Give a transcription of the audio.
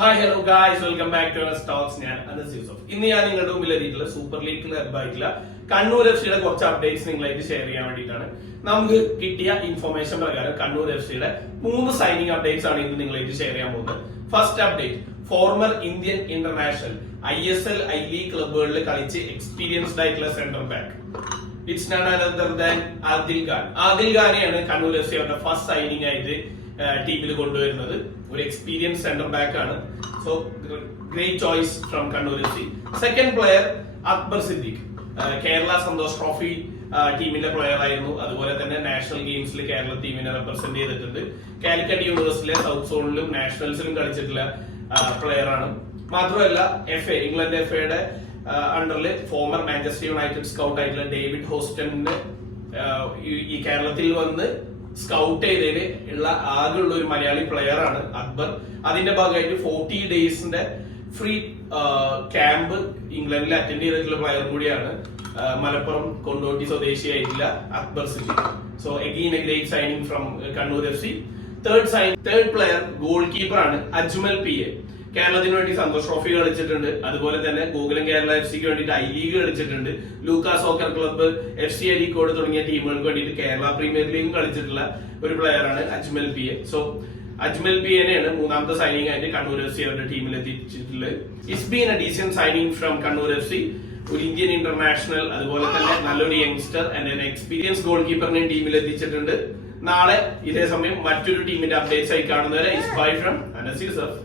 Hi hello guys, welcome back to stocks. ഞാൻ അനസ് യൂസഫ്. ഇന്ന് ഞാൻ നിങ്ങളുടെ മുമ്പിൽ എത്തിയിട്ടുള്ള സൂപ്പർ ലീഗിൽ ലഭ്യമായിട്ടുള്ള കണ്ണൂർ എഫ് സിയുടെ കുറച്ച് അപ്ഡേറ്റ്സ് നിങ്ങളായിട്ട് ഷെയർ ചെയ്യാൻ വേണ്ടിയിട്ടാണ്. നമുക്ക് കിട്ടിയ ഇൻഫർമേഷൻ പ്രകാരം കണ്ണൂർ എഫ് സിയുടെ 3 സൈനിങ് അപ്ഡേറ്റ്സ് ആണ് ഇന്ന് നിങ്ങളായിട്ട് ഷെയർ ചെയ്യാൻ പോകുന്നത്. First update, former Indian international ISL I league ക്ലബുകളിൽ കളിച്ച് എക്സ്പീരിയൻസ്ഡ് ആയിട്ടുള്ള centre back. It's none other than Adil Khan. Adil ഖാനെയാണ് കണ്ണൂർ എഫ് സിയുടെ ഫസ്റ്റ് സൈനിങ് ആയിട്ട് ടീമിൽ കൊണ്ടുവരുന്നത്. ഒരു എക്സ്പീരിയൻസ് സെന്റർ ബാക്ക് ആണ്. So great choice from Kannur F C. Second player Akbar Siddique. Kerala Santosh trophy ടീമിന്റെ പ്ലെയർ ആയിരുന്നു. അതുപോലെ തന്നെ നാഷണൽ ഗെയിംസിൽ കേരള ടീമിനെ റെപ്രസെന്റ് ചെയ്തിട്ടുണ്ട്. കാലിക്കറ്റ് യൂണിവേഴ്സിറ്റിയിലെ സൗത്ത് സോണിലും നാഷണൽസിലും കളിച്ചിട്ടുള്ള പ്ലെയർ ആണ്. മാത്രമല്ല ഇംഗ്ലണ്ട് FAയുടെ അണ്ടറിൽ ഫോമർ മാഞ്ചസ്റ്റർ യുണൈറ്റഡ് സ്കൗട്ട് ആയിട്ടുള്ള ഡേവിഡ് ഹോസ്റ്റണിന് ഈ കേരളത്തിൽ വന്ന് സ്കൗട്ട് ചെയ്തതിൽ ഉള്ള ആകെയുള്ള ഒരു മലയാളി പ്ലെയർ ആണ് അക്ബർ. അതിന്റെ ഭാഗമായിട്ട് 40 ഡേയ്സിന്റെ ഫ്രീ ക്യാമ്പ് ഇംഗ്ലണ്ടിൽ അറ്റൻഡ് ചെയ്തിട്ടുള്ള പ്ലെയർ കൂടിയാണ് മലപ്പുറം കൊണ്ടോട്ടി സ്വദേശിയായിട്ടുള്ള Akbar Siddique. So again a great signing from Kannur F C. Third player goalkeeper ആണ് അജ്മൽ PA. കേരളത്തിന് വേണ്ടി സന്തോഷ് ട്രോഫി കളിച്ചിട്ടുണ്ട്. അതുപോലെ തന്നെ ഗോകുലം കേരള എഫ് സിക്ക് വേണ്ടിയിട്ട് ഐ ലീഗ് കളിച്ചിട്ടുണ്ട്. Luca soccer club, FC Areekode തുടങ്ങിയ ടീമുകൾക്ക് വേണ്ടിയിട്ട് കേരള പ്രീമിയർ ലീഗും കളിച്ചിട്ടുള്ള ഒരു പ്ലെയർ ആണ് അജ്മൽ PA. സോ അജ്മൽ PAനെയാണ് മൂന്നാമത്തെ സൈനിങ് ആയിട്ട് കണ്ണൂർ എഫ് സി അവരുടെ ടീമിൽ എത്തിച്ചിട്ടുള്ളത്. It's been a decent signing from Kannur F C. ഒരു ഇന്ത്യൻ ഇന്റർനാഷണൽ, അതുപോലെ തന്നെ നല്ലൊരു യങ്സ്റ്റർ ആൻഡ് എക്സ്പീരിയൻസ് ഗോൾ കീപ്പറിനെയും ടീമിൽ എത്തിച്ചിട്ടുണ്ട്. നാളെ ഇതേ സമയം മറ്റൊരു ടീമിന്റെ അപ്ഡേറ്റ്സ് ആയി കാണുന്നവരെ it's bye from Anas Yusuf.